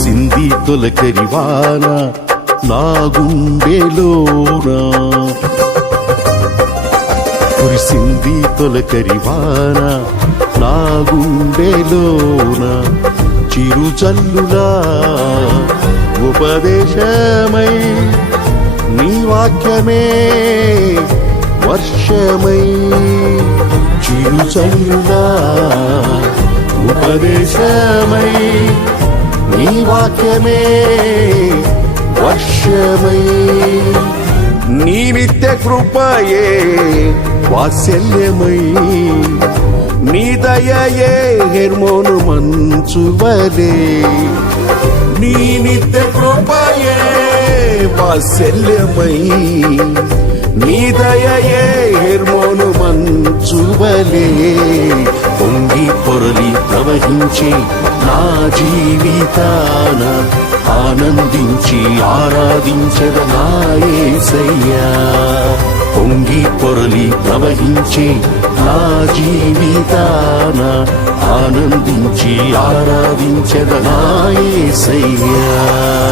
కురిసింది తొలకరివాన నా గుండెలోన, కురిసింది తొలకరివాన నా గుండెలోన, చిరుచల్లులా ఉపదేశమై నీ వాక్యమే వర్షమై, చిరుచల్లులా ఉపదేశమై నీ వాక్యమే వర్షమై, నీ నిత్య కృపయే వాత్సల్యమై, నీ దయయే హెర్మోను మంచువలే, నీ నిత్య కృపయే వాత్సల్యమై, నీ దయయే హెర్మోను మంచువలే, పొంగి పొరలి ప్రవహించే నా జీవితాన ఆనందించి ఆరాధించద నా యేసయ్యా, పొంగి పొరలి ప్రవహించే నా జీవితాన ఆనందించి ఆరాధించద నా యేసయ్యా.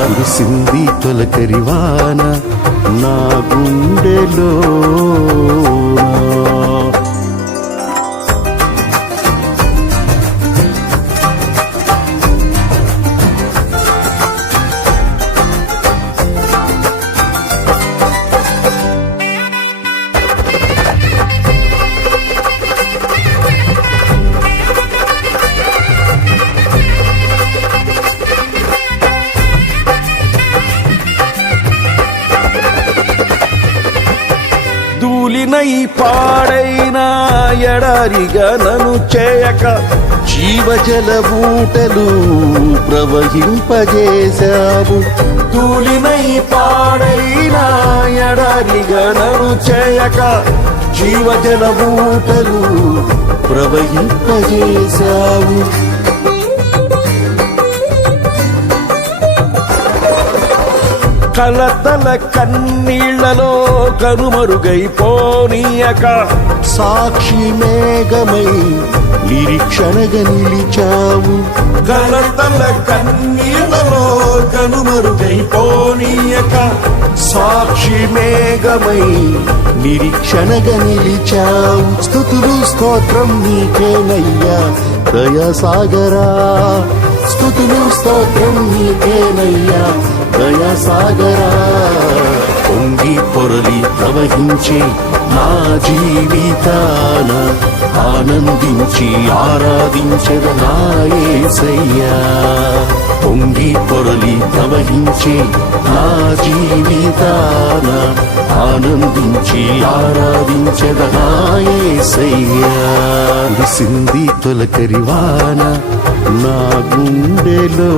కురిసింది తొలకరివాన నా గుండెలో, ధూళినై పాడైన ఎడారిగా నన్ను చేయక జీవజల బూటలు ప్రవహింపజేశావు, ధూళినై పాడైన ఎడారిగా నన్ను చేయక జీవజల బూటలు ప్రవహింపజేశావు, కలతల కన్నీళ్లలో కనుమరుగైపోనీయక సాక్షి మేఘమై నిరీక్షణగా నిలిచావు, కలతల కన్నీళ్లలో కనుమరుగైపోనీయక సాక్షి మేఘమై నిరీక్షణగా నిలిచావు, స్తుతులు స్తోత్రం నీకేనయ్యా దయాసాగరా, స్తుతులు స్తోత్రం నీకేనయ్యా దయాసాగరా, పొంగి పొరలి ప్రవహించే నా జీవితాన ఆనందించి ఆరాధించద నా యేసయ్యా, పొంగి పొరలి ప్రవహించే నా జీవితాన ఆనందించి ఆరాధించద నా యేసయ్యా. కురిసింది తొలకరివాన నా గుండెలో,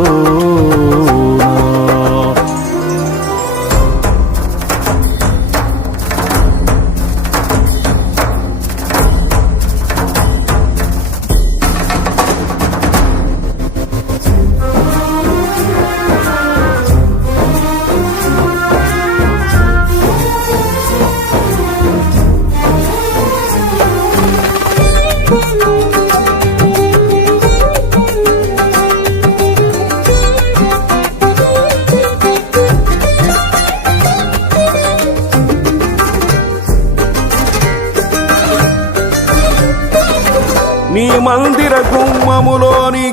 నీ మందిర గుమ్మములోని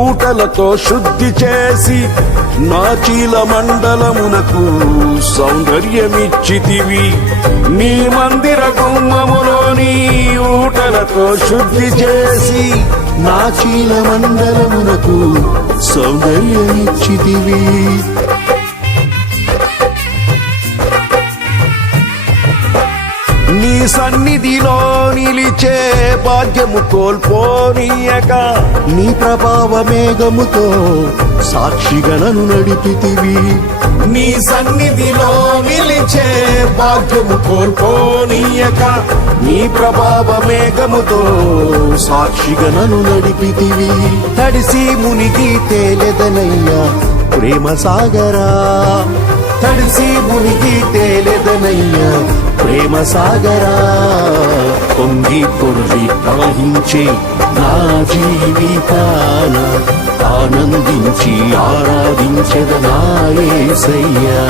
ఊటలతో శుద్ధి చేసి నా చీల మండలమునకు సౌందర్యమిచ్చితివి, నీ మందిర గుమ్మములోని ఊటలతో శుద్ధి చేసి నా చీల మండలమునకు సౌందర్యమిచ్చితివి, నీ సన్నిధిలో నిలిచే భాగ్యము కోల్పోనీయక నీ ప్రభావ మేఘముతో సాక్షిగా నన్ను నడిపితివి, నీ సన్నిధిలో నిలిచే భాగ్యము కోల్పోనీయక నీ ప్రభావ మేఘముతో సాక్షిగా నన్ను నడిపితివి, తడిసి మునిగి తేలెదనయ్యా ప్రేమ సాగరా, తడిసి మునిగి తేలెదనయ్యా ప్రేమ సాగరా, పొంగి పొర్లి ప్రవహించే నా జీవితాన ఆనందించి ఆరాధించెద నా యేసయ్యా.